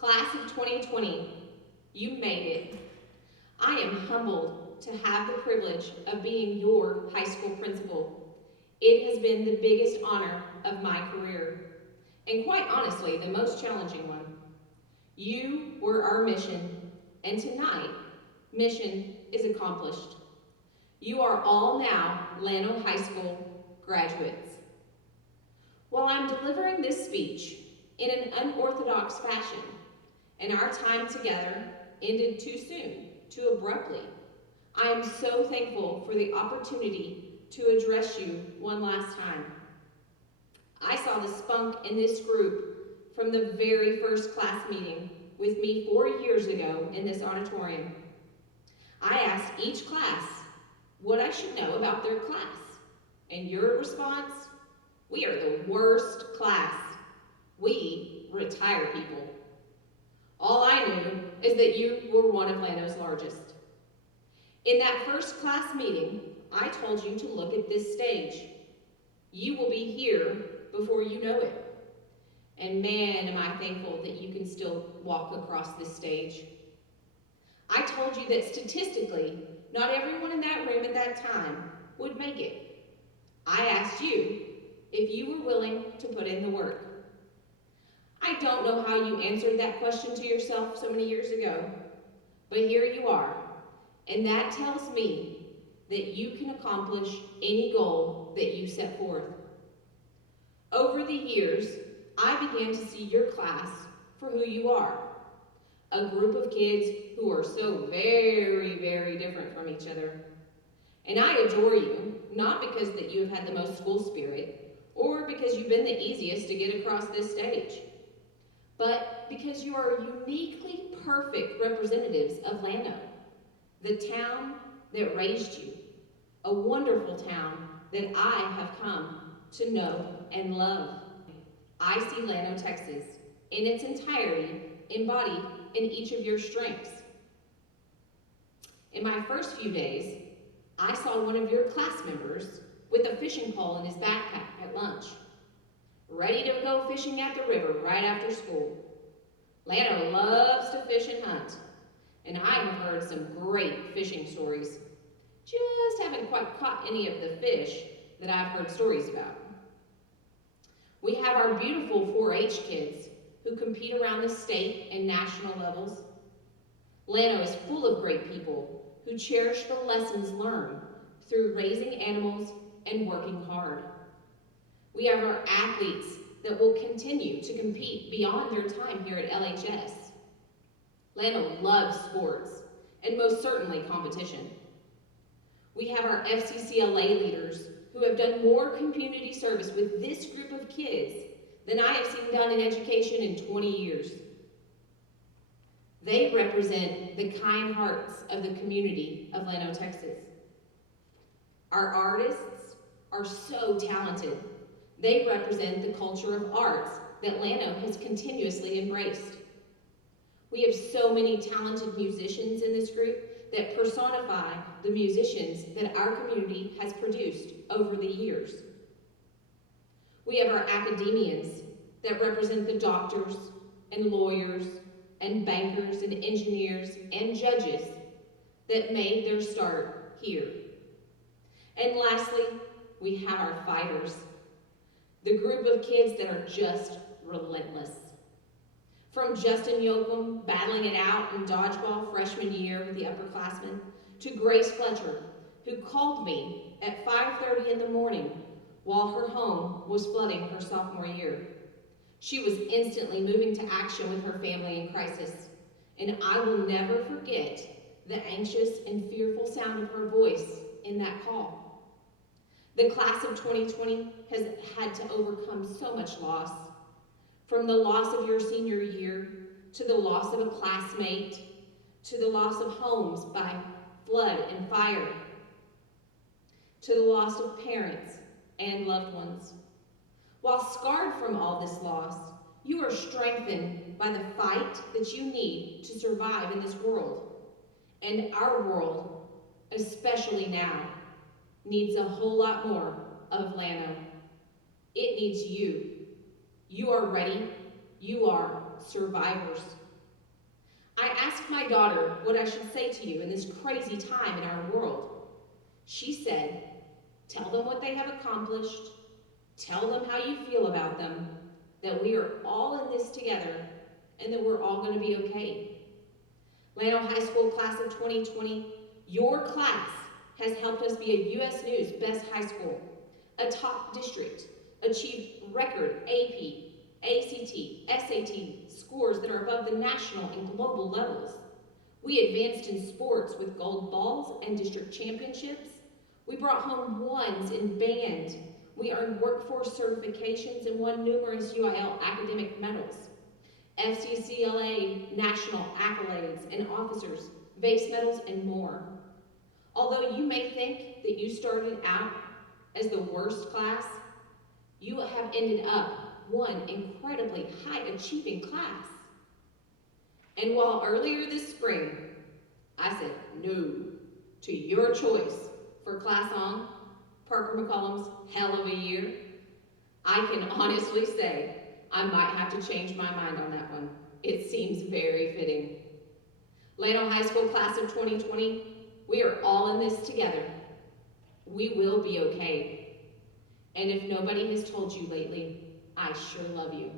Class of 2020, you made it. I am humbled to have the privilege of being your high school principal. It has been the biggest honor of my career, and quite honestly, the most challenging one. You were our mission, and tonight, mission is accomplished. You are all now Llano High School graduates. While I'm delivering this speech in an unorthodox fashion, and our time together ended too soon, too abruptly, I am so thankful for the opportunity to address you one last time. I saw the spunk in this group from the very first class meeting with me 4 years ago in this auditorium. I asked each class what I should know about their class, and your response, we are the worst class. We retire people. All I knew is that you were one of Llano's largest. In that first class meeting, I told you to look at this stage. You will be here before you know it. And man, am I thankful that you can still walk across this stage. I told you that statistically, not everyone in that room at that time would make it. I asked you if you were willing to put in the work. I don't know how you answered that question to yourself so many years ago, but here you are, and that tells me that you can accomplish any goal that you set forth. Over the years, I began to see your class for who you are, a group of kids who are so very, very different from each other. And I adore you, not because that you have had the most school spirit, or because you've been the easiest to get across this stage, but because you are uniquely perfect representatives of Llano, the town that raised you, a wonderful town that I have come to know and love. I see Llano, Texas, in its entirety embodied in each of your strengths. In my first few days, I saw one of your class members with a fishing pole in his backpack at lunch, ready to go fishing at the river right after school. Llano loves to fish and hunt, and I have heard some great fishing stories. Just haven't quite caught any of the fish that I've heard stories about. We have our beautiful 4-H kids who compete around the state and national levels. Llano is full of great people who cherish the lessons learned through raising animals and working hard. We have our athletes that will continue to compete beyond their time here at LHS. Llano loves sports, and most certainly competition. We have our FCCLA leaders who have done more community service with this group of kids than I have seen done in education in 20 years. They represent the kind hearts of the community of Llano, Texas. Our artists are so talented. They represent the culture of arts that Llano has continuously embraced. We have so many talented musicians in this group that personify the musicians that our community has produced over the years. We have our academians that represent the doctors and lawyers and bankers and engineers and judges that made their start here. And lastly, we have our fighters, the group of kids that are just relentless. From Justin Yoakum battling it out in dodgeball freshman year with the upperclassmen, to Grace Fletcher, who called me at 5:30 in the morning while her home was flooding her sophomore year. She was instantly moving to action with her family in crisis, and I will never forget the anxious and fearful sound of her voice in that call. The class of 2020 has had to overcome so much loss, from the loss of your senior year, to the loss of a classmate, to the loss of homes by flood and fire, to the loss of parents and loved ones. While scarred from all this loss, you are strengthened by the fight that you need to survive in this world. And our world, especially now, needs a whole lot more of Llano. It needs you. You are ready. You are survivors. I asked my daughter what I should say to you in this crazy time in our world. She said, tell them what they have accomplished, tell them how you feel about them, that we are all in this together, and that we're all going to be okay. Llano High School class of 2020, your class has helped us be a U.S. News Best High School, a top district, achieve record AP, ACT, SAT scores that are above the national and global levels. We advanced in sports with gold balls and district championships. We brought home ones in band. We earned workforce certifications and won numerous UIL academic medals. FCCLA national accolades and officers, vase medals, and more. Although you may think that you started out as the worst class, you have ended up one incredibly high achieving class. And while earlier this spring, I said no to your choice for class on Parker McCollum's Hell of a Year, I can honestly say I might have to change my mind on that one. It seems very fitting. Llano High School class of 2020, we are all in this together. We will be okay. And if nobody has told you lately, I sure love you.